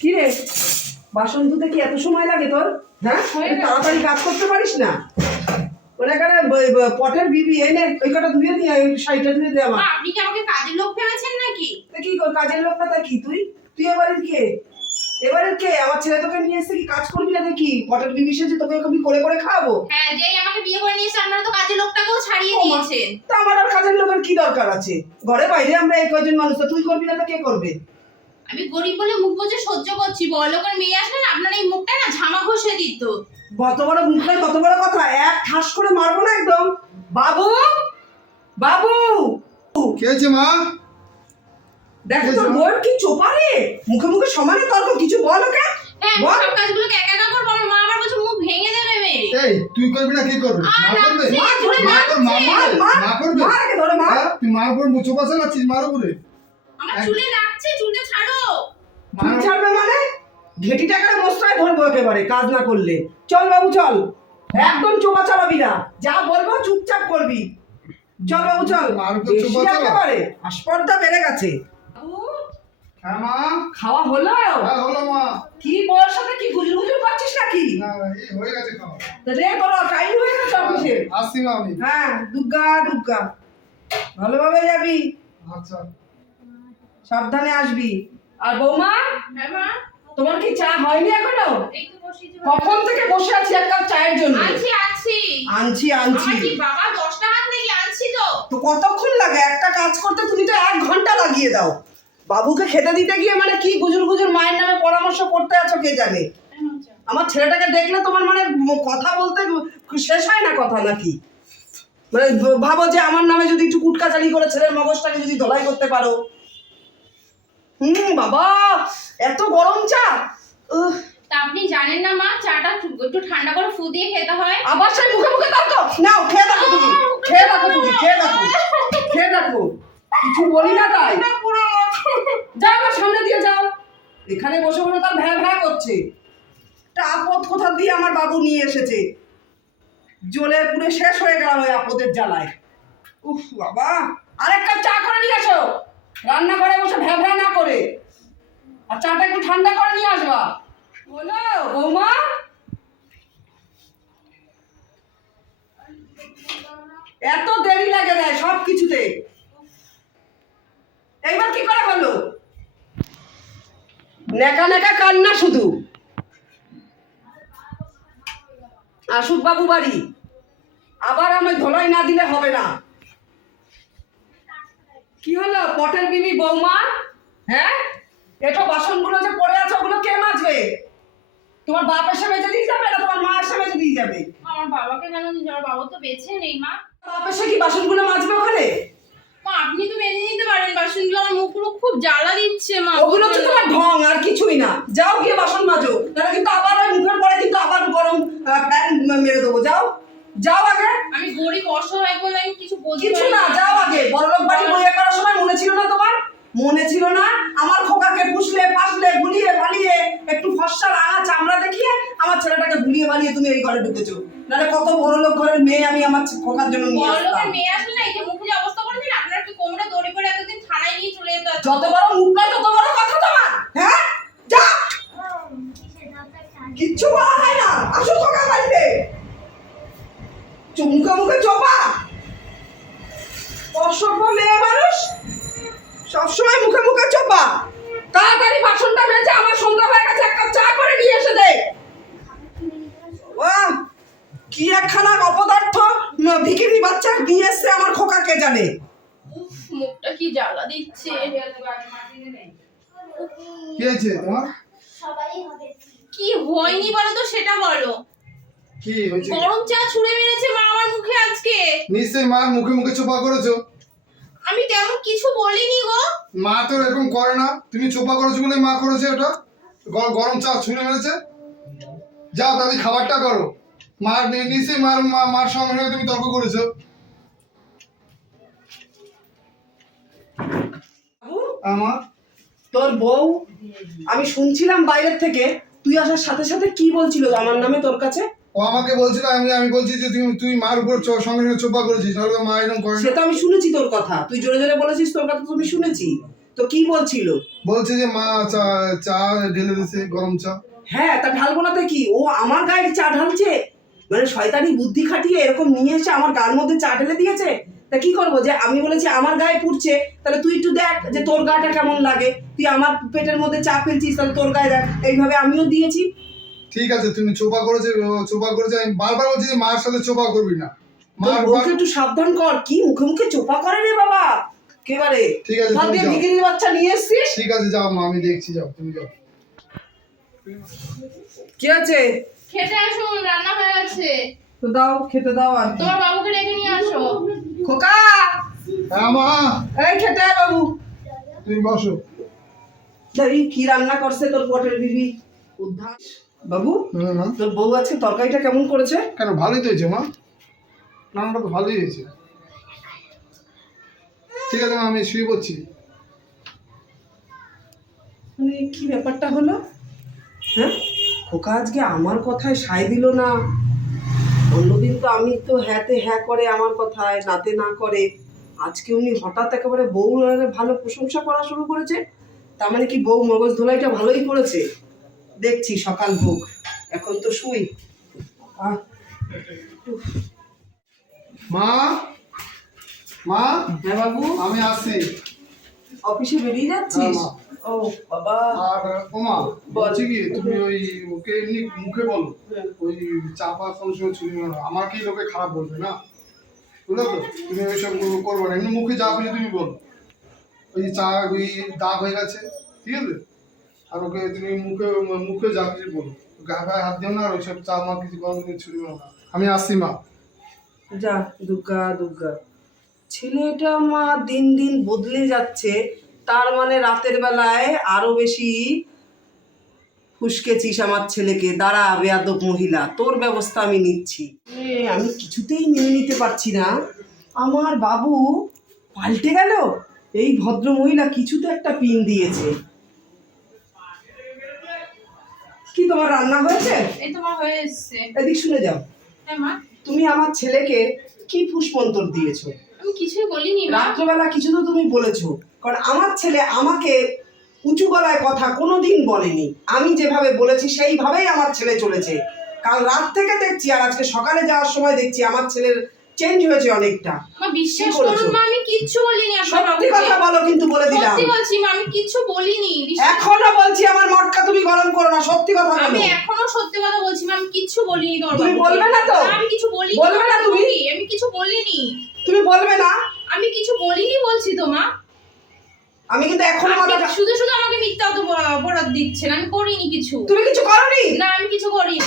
কি রে বাসন ধুতে কি এত সময় লাগে তোর? হ্যাঁ? তাড়াতাড়ি কাজ করতে পারিস না? ব- পটের বিবি এনে ওই কটা ধুয়ে দিয়ে ওই শাড়িটা ধুয়ে দে আমার। আপনি কি আমাকে কাজের লোক ভেবেছেন নাকি? তা কি কর কাজের লোকটা তা কি তুই? তুই এবারের কে? এবারের কে? আমার ছেলে তোকে নিয়ে এসে কি কাজ করবি না দেখি? পটের বিবি সেজে তোকে কবি করে করে খাওয়াবো? হ্যাঁ যেই আমাকে বিয়ে করে নিয়েছে আপনারা তো কাজের লোকটাকেও ছাড়িয়ে। দিয়েছেন। তা আমার আর কাজের লোকের কি দরকার আছে? ঘরে বাইরে আমরা এই কয়জন মানুষ তো তুই করবি না তা কে করবে? আমি গরিব বলে মুখ বুঝে সহ্য করছি বড় লোকের মেয়ে আসলে না আপনার এই মুখটা না ঝামা ঘষে দিত। কত বড় মুখ নয় কত বড় কথা এক ঠাস করে মারবো না একদম। বাবু বাবু। কি হয়েছে মা? দেখো তোর বোন কি চোপা রে মুখে মুখে সমানে তর্ক কিছু বল ওকে? হ্যাঁ বল। সব কাজগুলোকে একা একা করব আমার মা আবার বলছে মুখ ভেঙে দেবে মেরে এই তুই করবি না কি করবি? মা করবে? মা তোর মা লাগছে। মার করবে মা করবে? আগে ধরে মার। হ্যাঁ? তুই মার উপর মুছো পাশাচ্ছিস মার উপরে। আমার চুলে লাগছে চুলে ছাড়ো। তুই ছাড়বে মানে? ঘেটি টাকার মশলায় ধরবো একেবারে কাজ না করলে। চল বাবু চল। একদম চোপা চালাবি না। যা বলব চুপচাপ করবি। চল বাবু চল। বেশি চালা? একেবারে আস্পর্ধা বেড়ে গেছে। হ্যাঁ খাওয়া হলো? হ্যাঁ হলো মা। কি বউর সাথে কি গুজর গুজর করছিস নাকি? হয়ে গেছে খাওয়া। রে করো টাইম হয়ে গেছে অফিসে আসছি মা আমি। হ্যাঁ দুর্গা দুর্গা ভালোভাবে যাবি। আচ্ছা। সাবধানে আসবি। আর বৌমা হ্যাঁ তোমার কি চা হয়নি এখনও? কখন থেকে বসে আছি এক কাপ চায়ের জন্য? আনছি আনছি। আনছি আনছি। বাবা দশটা হাত নাকি? আনছি তো। তো কতক্ষণ লাগে? একটা কাজ করতে তুমি তো এক ঘণ্টা লাগিয়ে দাও। বাবুকে খেতে দিতে গিয়ে মানে কি গুজুর গুজুর মায়ের নামে পরামর্শ করতে আছো কে জানে? আমার ছেলেটাকে দেখলে তোমার মানে কথা বলতে শেষ হয় না কথা নাকি? মানে ভাবো যে আমার নামে যদি একটু কুটকাচারি করে ছেলের মগজটাকে যদি ধলাই করতে পারো। হুম বাবা এত গরম চা। তা আপনি জানেন না মা চাটা একটু- ঠান্ডা করে ফু দিয়ে খেতে হয়। আবার সেই মুখে মুখে তর্ক নাও খেয়ে দেখো তুমি খেয়ে দেখো তুমি খেয়ে দেখো খেয়ে দেখো। কিছু বলি না তাই। যাও আমার সামনে দিয়ে যাও। এখানে বসে বসে তার ভ্যা ভ্যা করছে। একটা আপদ কোথা দিয়ে আমার বাবু নিয়ে এসেছে? জ্বলে পুরে শেষ হয়ে গেল ওই আপদের জ্বালায়। উফ বাবা আরেক কাপ চা করে নিয়ে এসো। রান্না করে বসে ভ্যা ভ্যা না করে। আর চাটা একটু ঠান্ডা করে নিয়ে আসবা। বলো, বৌমা? এত দেরি লাগে দেয় সব কিছুতে। এইবার কি করে হলো? নেকা নেকা কান্না শুধু। আসুক বাবু বাড়ি। আবার আমি ধলাই না দিলে হবে না। কি হলো? পটের বিবি বৌমা? হ্যাঁ? এটো বাসনগুলো যে পড়ে আছে ওগুলো কে মাজবে? তোমার বাপ এসে মেজে দিয়ে যাবে না তোমার মা এসে মেজে দিয়ে যাবে? আমার বাবাকে কেন দিন আমার বাবা তো বেঁচে নেই মা। বাপ এসে কি বাসনগুলো মাজবে ওখানে? মা আপনি তো মেনে নিতে পারেন বাসনগুলো আমার মুখ খুব জ্বালা দিচ্ছে মা। ওগুলো হচ্ছে তোমার ঢং আর কিছুই না। যাও গিয়ে বাসন মাজো। তাহলে কিন্তু আবার ওই মুখের পরে কিন্তু আবার গরম প্যান মেরে দেবো। যাও। যাও আগে। আমি গরিব অসহায় বলে আমি কিছু বলতে কিছু না যাও আগে বড়লোক বাড়ি বইয়ে করার সময় মনে ছিল না তোমার মনে ছিল না? আমার খোকাকে পুষলে পাশলে গুলিয়ে ভালিয়ে একটু ফর্সা রাঙা চামড়া দেখিয়ে আমার ছেলেটাকে ভুলিয়ে ভালিয়ে তুমি এই ঘরে ঢুকেছো। নাহলে কত বড় লোক ঘরের মেয়ে আমি আমার খোকার জন্য নিয়ে আসতাম। মেয়ে আসলে না এই যে মুখে যে অবস্থা করেছেন আপনার কি কোমরে দড়ি পড়ে এতদিন থানায় নিয়ে চলে যেত যত বড় মুখ নয় তত বড় কথা তোমার হ্যাঁ? যা! কিচ্ছু বলা হয় না। আসো খোকা বাড়িতে। মুখে মুখে চোপা। অসভ্য মেয়ে। সবসময় মুখে মুখে চোপা। তাড়াতাড়ি বাসনটা মেজে আমার সন্ধ্যা হয়ে গেছে এক কাপ চা করে নিয়ে এসে দে। বাহ, কি একখানা অপদার্থ। ন- ভিখিরি বাচ্চা নিয়ে এসছে আমার খোকাকে জানে? মুখটা কি জ্বালা দিচ্ছে। কি হয়েছে তোমার? কি হয়নি বলো তো সেটা বলো। কি হয়েছে? গরম চা ছুঁড়ে মেরেছে মা আমার মুখে আজকে। নিশ্চয়ই মা মুখে মুখে চোপা করেছ। আমি তেমন কিছু বলিনি গো। মা তো এরকম করে না। তুমি চোপা করেছ বলে মা করেছে ওটা। গরম চা ছুঁড়ে মেরেছে। যাও দাদি খাবারটা করো। মার নি- নিশ্চয়ই মার মা- মার সঙ্গে তুমি তর্ক করেছ। আমার তোর বউ আমি শুনছিলাম বাইরের থেকে। তুই আসার সাথে সাথে কি বলছিল আমার নামে তোর কাছে? ও আমাকে বলছিল আমি আমি বলছি যে তুমি তুই মার উপর সঙ্গে সঙ্গে চোপা করেছিস নাহলে মা এরকম করে সে না তো আমি শুনেছি তোর কথা। তুই জোরে জোরে বলেছিস তোর কথা তো আমি শুনেছি। তো কি বলছিল? বলছে যে মা চা চা ঢেলে দিছে গরম চা। হ্যাঁ তা ঢালবো না তো কি? ও আমার গায়ে চা ঢালছে? মানে শয়তানি বুদ্ধি খাটিয়ে এরকম নিয়ে এসে আমার গার মধ্যে চা ঢেলে দিয়েছে? তা কি করব যে আমি বলেছি আমার গায়ে পুড়ছে তাহলে তুই একটু দেখ যে তোর গাটা কেমন লাগে। তুই আমার পেটের মধ্যে চা ফেলছিস তাহলে তোর গায়ে দেখ। এইভাবে আমিও দিয়েছি। ঠিক আছে তুমি চোপা করেছে চোপা করেছে আমি বারবার বলছি যে মার সাথে চোপা করবি না। মার বউকে একটু সাবধান কর কি মুখে মুখে চোপা করে রে বাবা? একেবারে ঠিক আছে, তুমি যাও। ভিখিরির বাচ্চা নিয়ে এসছিস? ঠিক আছে যাও মা আমি দেখছি যাও তুমি যাও। কি আছে? খেতে আসুন রান্না হয়ে গেছে। তো দাও খেতে দাও আর তোমার বাবুকে ডেকে নিয়ে আসো। খোকা! হ্যাঁ মা। এই খেতে আয় বাবু। তুমি বসো। দেখি কি রান্না করছে তোর বটের বিবি? উদ্ধার বাবু তোর বউ আজকে তরকারিটা কেমন করেছে? কেন ভালোই তো হয়েছে মা। রান্নাটা তো ভালোই হয়েছে। ঠিক আছে মা আমি শুয়ে পড়ছি। মানে কি ব্যাপারটা হলো? হ্যাঁ? খোকা আজকে আমার কথায় সায় দিল না। অন্যদিন তো আমি তো হ্যাঁতে হ্যাঁ করে আমার কথায় নাতে না করে। আজকে উনি হঠাৎ একেবারে বউ ভালো প্রশংসা করা শুরু করেছে। তার মানে কি বউ মগজ ধোলাইটা ভালোই করেছে? দেখছি সকাল হোক। এখন তো শুই। মা? মা? হ্যাঁ বাবু? আমি আসছি অফিসে বেরিয়ে যাচ্ছিস? হ্যাঁ, ও বাবা। আর ওমা বলছি কি তুমি ওই ওকে এমনি মুখে বলো। ওই চাপা কোনো সময় ছুরি মারো। আমাকেই লোকে খারাপ বলবে না? বুঝলো তো? তুমি ওইসব করব না। এমনি মুখে যা খুশি তুমি বলো। ওই চা ওই দাগ হয়ে গেছে। ঠিক আছে? আর ওকে তুমি মুখে মুখে যা বলো। গা গায়ে হাত দিও না আর ওইসব চা মা কিছু গরম ছুরি মারো না। আমি আসছি মা। যা, দুর্গা দুর্গা। ছেলেটা মা দিন দিন বদলে যাচ্ছে, তার মানে রাতের বেলায় আরও বেশি ফুসকেছিস আমার ছেলেকে। দাঁড়া, বেয়াদব মহিলা, তোর ব্যবস্থা আমি নিচ্ছি। আমি কিছুতেই মেনে নিতে পারছি না। আমার বাবু পাল্টে গেল? এই ভদ্র মহিলা কিছুতে একটা পিন দিয়েছে। কি তোমার রান্না হয়েছে? এই তোমার হয়ে এসছে। এদিক শুনে যাও। হ্যাঁ মা। তুমি আমার ছেলেকে কি পুষ্পন্তর দিয়েছ? আমি কিছুই বলিনি মা। রাত্রেবেলা কিছু তো তুমি বলেছ। কারণ আমার ছেলে আমাকে উঁচু গলায় কথা কোনোদিন বলেনি। আমি যেভাবে বলেছি সেইভাবেই আমার ছেলে চলেছে। কাল রাত থেকে দেখছি আর আজকে সকালে যাওয়ার সময় দেখছি আমার ছেলের চেঞ্জ হয়েছে অনেকটা। মা বিশ্বাস করুন মা আমি কিচ্ছু বলিনি সত্যি কথা বলো কিন্তু বলে দিলাম। সত্যি বলছি মা আমি কিচ্ছু বলিনি এখনও বলছি আমার মটকা তুমি গরম করো না সত্যি কথা আমি এখনও সত্যি কথা বলছি মা আমি কিচ্ছু বলিনি তোমার তুমি বলবে না তো? আমি কিছু বলিনি বলবে না তুমি? আমি কিছু বলিনি। তুমি বলবে না? আমি কিছু বলিনি বলছি তো মা। আমি কিন্তু এখনও শুধু শুধু আমাকে মিথ্যা অত ব- অপরাধ দিচ্ছেন আমি করিনি কিছু। তুমি কিছু করনি? না আমি কিছু করিনি।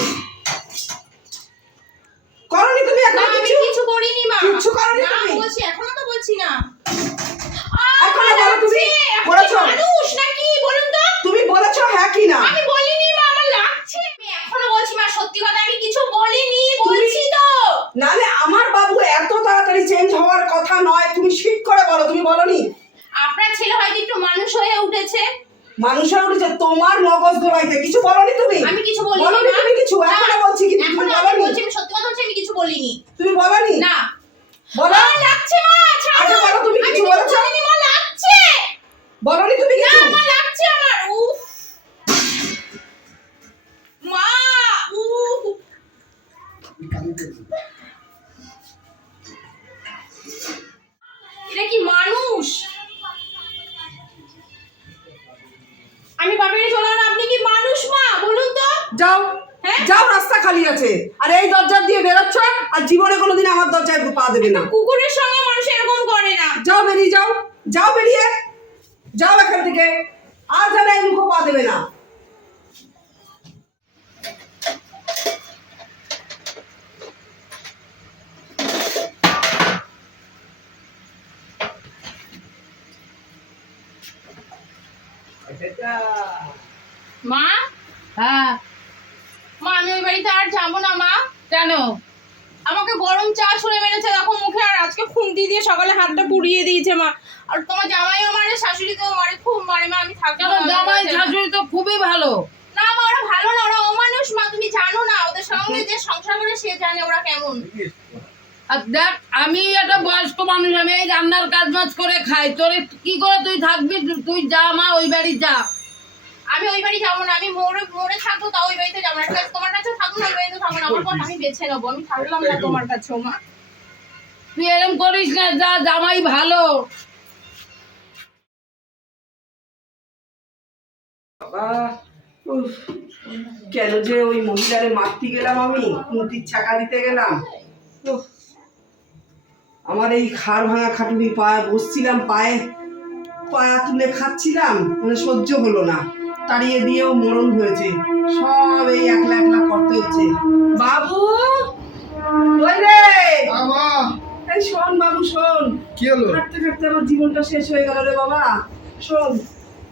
করনি তুমি না এখনও আমি কিছু কিছু করিনি মা। কিচ্ছু করোনি তুমি? বলছি এখনও তো বলছি না। এখনও বলো তুমি আপনি করেছ মানুষ নাকি বলুন তো? তুমি বলেছ হ্যাঁ কি না? আমি বলিনি মা আমার লাগছে। আমি এখনও বলছি মা সত্যি কথা আমি কিছু বলিনি বলছি তো। নালে আমার বাবু এত তাড়াতাড়ি চেঞ্জ হওয়ার কথা নয় তুমি ঠিক করে বলো তুমি বলনি? আপনার ছেলে হয়তো একটু মানুষ হয়ে উঠেছে। মানুষের উঠেছে তোমার মগজ ধরাইতে কিছু বলনি তুমি? আমি কিছু বলিনি বলনি। তুমি কিছু? এখনও বলছি কিন্তু তুমি বলনি? বলছি আমি সত্যি কথা বলছি আমি কিছু বলিনি। তুমি বলনি? না। বলো। লাগছে মা আগে বলো তুমি কিছু কিছু বলেছ? বলিনি মা লাগছে। বলনি তুমি কিছু? মা লাগছে আমার। উফ। মা উফ। এটা কি মানুষ? আমি বাপের চলে আপনি কি মানুষ মা? বলুন তো। যাও? যাও রাস্তা খালি আছে। আর এই দরজা দিয়ে বেরোচ্ছ আর জীবনে কোনোদিন আমার দরজায় পা দেবে না। কুকুরের সঙ্গে মানুষ এরকম করে না। যাও বেরিয়ে যাও যাও বেরিয়ে। যাও এখান থেকে। আর যেন এই মুখো পা দেবে না। মা? হ্যাঁ। বাড়িতে আর যাব না মা। কেন আমাকে গরম চা ছুঁড়ে মেরেছে। দেখো মুখে আর আজকে খুন্তি দিয়ে সকালে হাতটা পুড়িয়ে দিয়েছে মা। আর তোমার জামাইও মারে শাশুড়িকেও মারে খুব মারে মা। আমি থাকব জামাই শাশুড়ি তো খুবই ভালো। না মা ওরা ভালো না ওরা অমানুষ মা তুমি জানো না ওদের সঙ্গে যে সংসার করে সে জানে ওরা কেমন। আর দেখ আমি একটা বয়স্ক মানুষ আমি এই রান্নার কাজ মাজ করে খাই। তোর কি করে তুই থাকবি? তুই যা মা ওই বাড়ি যা। আমি ওই বাড়ি যাব না আমি মোড়ে মোড়ে থাকব তা ওই বাড়িতে যাব না। তোমার কাছে থাকব না ওই বাড়িতে থাকব না। আমার আমি বেছে নেব আমি থাকলাম না তোমার কাছে মা। তুই এরম করিস না যা জামাই ভালো। বাবা উফ, কেন যে ওই মহিলারে মারতে গেলাম আমি? কুন্তির ছাকা দিতে গেলাম। উফ, আমার এই খাড় ভাঙা খাটুনি পায়ে বসছিলাম পায়ে পায়া তুলে খাচ্ছিলাম মানে সহ্য হলো না। তাড়িয়ে দিয়েও মরণ হয়েছে। সব এই একলা একলা করতে হচ্ছে। বাবু! ওই রে! আ, এই শোন বাবু শোন। কি হলো? হাঁটতে হাঁটতে আমার জীবনটা শেষ হয়ে গেল রে বাবা। শোন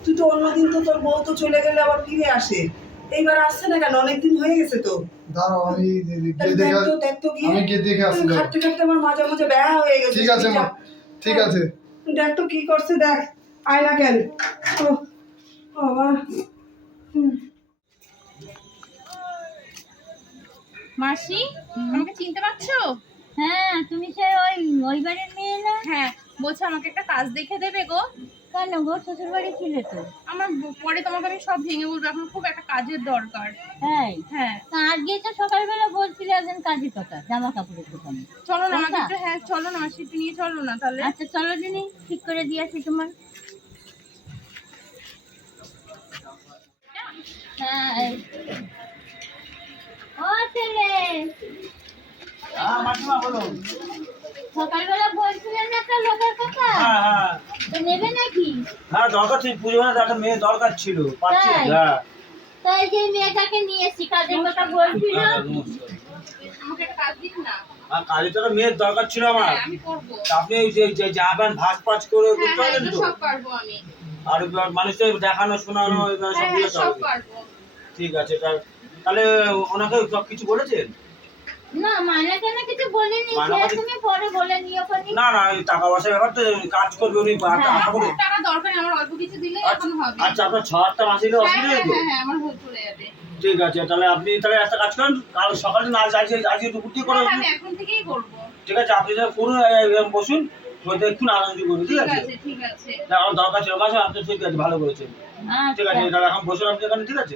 তুই তো অন্যদিন তো তোর বউ তো চলে গেলে আবার ফিরে আসে। এইবার আসছে না কেন? অনেকদিন হয়ে গেছে তো। আমি গিয়ে দেখ দেখে তো দেখ তো গিয়ে। আমি গিয়ে দেখে আসি দাঁড়াও। হাঁটতে হাঁটতে আমার মাঝে মাঝে হয়ে গেছে। ঠিক আছে মা। ঠিক আছে। দেখ তো কি করছে দেখ। আয় না কেন। বাবা। মাসি আমাকে চিনতে পারছ? হ্যাঁ তুমি সে ওই ওই বাড়ির মেয়ে না? হ্যাঁ বলছো আমাকে একটা কাজ দেখে দেবে গো। কেন গো? শ্বশুর বাড়ি ছিলে তো। আমার পরে তোমাকে আমি সব ভেঙে বলব এখন খুব একটা কাজের দরকার। হ্যাঁ হ্যাঁ। তা আজকে তো সকালবেলা বলছিলে একজন কাজের কথা জামা কাপড়ের দোকানে চলো না আমাকে একটু হ্যাঁ চলো না মাসি একটু নিয়ে চলো না তাহলে। আচ্ছা চলো দিনি ঠিক করে দিয়েছি তোমার। হ্যাঁ। ও ছেলে। সকালবেলা বলছিলেন একটা লোকের কথা? হ্যাঁ হ্যাঁ তো নেবে নাকি? হ্যাঁ দরকার ছিল পুজো একটা মেয়ে দরকার ছিল পাচ্ছি হ্যাঁ। তো এই যে মেয়েটাকে নিয়ে এসছি কাজের কথা বলছিল। হ্যাঁ, আমাকে একটা কাজ দিন না। আর কাজে তো একটা মেয়ের দরকার ছিল আমার। আমি করব। তা আপনি ওই যে যে প্যান্ট ভাঁজ পাঁচ করে করতে তো? সব পারব আমি। আর মানুষের দেখানো শোনানো সব হ্যাঁ হ্যাঁ সব ঠিক আছে তাহলে ওনাকে সব কিছু বলেছেন? না মায়না কিছু বলিনি মায়না সে কথা- তুমি পরে বলে নিও না না টাকা পয়সার ব্যাপার তো কাজ করবে উনি হ্যাঁ, আশা টাকা দরকার আমার অল্প কিছু দিলে এখন হবে। আচ্ছা আপনার ছ হ্যাঁ অসুবিধা হ্যাঁ নেই হ্যাঁ হ্যাঁ আমার চলে যাবে। ঠিক আছে তাহলে আপনি তাহলে একটা কাজ করেন কাল সকালে না আজকে আজকে দুপুর দিয়ে করে এখন থেকেই করব। ঠিক আছে আপনি তাহলে করুন এরকম বসুন ওইটা একটু আনন্দ করুন ঠিক আছে? ঠিক আছে আমার দরকার ছিল কাছে আপনি ঠিক আছে ভালো করেছেন। ঠিক আছে আচ্ছা। তাহলে এখন বসুন আপনি এখানে ঠিক আছে?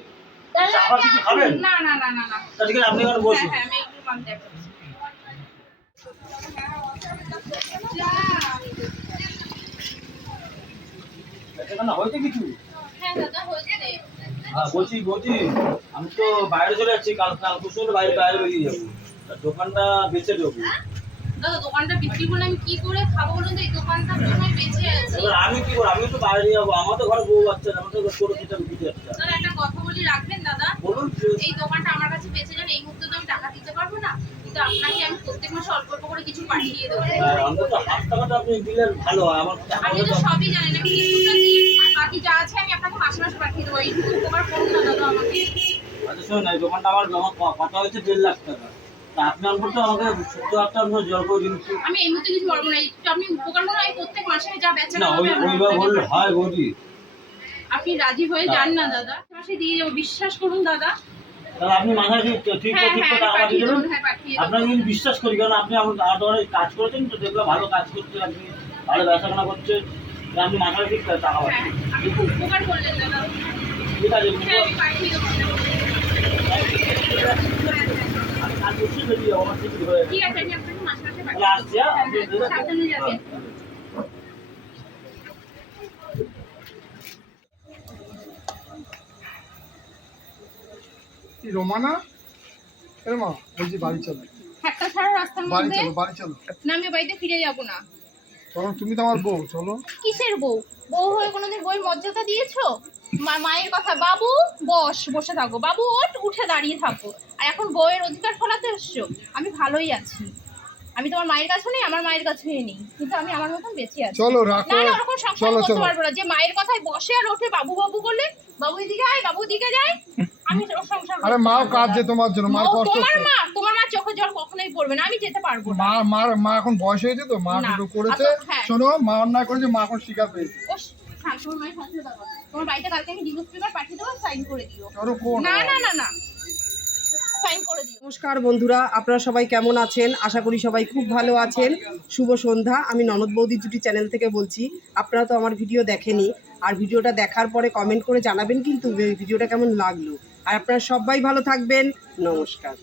তাহলে চা বা কিছু খাবেন? না না না না না। তা ঠিক আছে আপনি এখানে হ্যাঁ বসুন। হ্যাঁ আমি একটু মান দেখাচ্ছি। হয়েছে কিছু? হ্যাঁ দাদা হয়েছে। হ্যাঁ বলছি বলছি আমি তো বাইরে চলে যাচ্ছি কাল কাল পরশু বাইরে বাইরে বেরিয়ে যাব। দোকানটা বেঁচে দেবো। দাদা দোকানটা বিক্রি করলে আমি কি করে খাব বলুন তো? এই দোকানটার জন্যই বেঁচে আছি। আমি কি করব? আমি তো বাইরে যাব। আমার তো ঘরে বউ বাচ্চা আমার তো করে খেতে হবে কিছু একটা দাদা একটা কথা বলি রাখবেন দাদা? বলুন এই দোকানটা আমার কাছে বেঁচে যান এই মুহূর্তে তো আমি টাকা দিতে পারব না। কিন্তু আপনাকে আমি প্রত্যেক মাসে অল্প অল্প করে কিছু পাঠিয়ে দেবো। হ্যাঁ, আমাকে তো হাত টাকাটা আপনি দিলেন ভালো হয় আমার আপনি তো সবই জানেন আমি কিছুটা দিই। আর বাকি যা আছে আমি আপনাকে মাসে মাসে পাঠিয়ে দেবো। এইটুকু উপকার করুন না দাদা আমাকে। আচ্ছা শোন এই দোকানটা আমার আমার ক- কথা হয়েছে? দেড় লাখ টাকা। তা আপনি আমার তো আমাকে সত্তর আপনার জল করে দিন। আমি এই মুহূর্তে কিছু পারব না একটু আপনি উপকার করুন আমি প্রত্যেক মাসে যা বেচা না ওই বললে হয় বৌদি। আপনি রাজি হয়ে যান না দাদা। মাসে দিয়ে যাব বিশ্বাস করুন দাদা। তাহলে আপনি ঠিক ঠিক হ্যাঁ ঠিক হ্যাঁ করে টাকা পাঠিয়ে দিয়ে দেবেন? দেবো হ্যাঁ আপনাকে কিন্তু বিশ্বাস করি কারণ আপনি আমার কাজ করেছেন তো দেখলাম ভালো কাজ করছেন আপনি ভালো ব্যবসাখানা করছেন আপনি মাথায় ঠিক টাকা পাচ্ছেন উপকার করলেন দাদা। ঠিক আছে ঠিক আছে আমি আপনাকে মাসে মাসে যাবেন রোমানা বলছি বাড়ি চলো। একটা রাস্তার বাড়ি মধ্যে চলো বাড়ি চলো। না আমি বাড়িতে ফিরে যাব না। তখন তুমি তো আমার বউ চলো। কিসের বউ? বউ হয়ে কোনোদিন বউয়ের মর্যাদা দিয়েছ? মায়ের কথা বাবু বস বসে থাকো। বাবু ওঠ উঠে দাঁড়িয়ে থাকো। আর এখন বউয়ের অধিকার ফলাতে এসছো। আমি ভালোই আছি। আমি তোমার মায়ের কাছে নেই আমার মায়ের কাছে নেই। কিন্তু আমি আমার মতন বেঁচে আছি। চলো রাখো। না ওরকম সংসার করতে পারব না। যে মায়ের কথায় বসে আর ওঠে বাবু বাবু করলে বাবু এদিকে আয় বাবু দিকে যায়। আমি সংসার আরে পারব কাজ যে তোমার জন্য মার কষ্ট তোমার মা তোমার মা চোখে জল কখনোই পড়বে না আমি যেতে পারব না। মা মার মা এখন বয়স হয়েছে তো মা না। করেছে। আচ্ছা, হ্যাঁ। শোনো মা অন্যায় করেছে মা এখন শিকার পেয়েছে। ও মায়ের সাথে দাও তোমার বাড়িতে কালকে আমি ডিভোর্স পেপার পাঠিয়ে দেবো সাইন করে দিও। না না না না। সাইন করে দিও। নমস্কার বন্ধুরা আপনারা সবাই কেমন আছেন? আশা করি সবাই খুব ভালো আছেন। শুভ সন্ধ্যা আমি ননদ বৌদি জুটি চ্যানেল থেকে বলছি আপনারা তো আমার ভিডিও দেখেনি। আর ভিডিওটা দেখার পরে কমেন্ট করে জানাবেন কিন্তু ভিডিওটা কেমন লাগল। আর আপনারা সবাই ভালো থাকবেন। নমস্কার।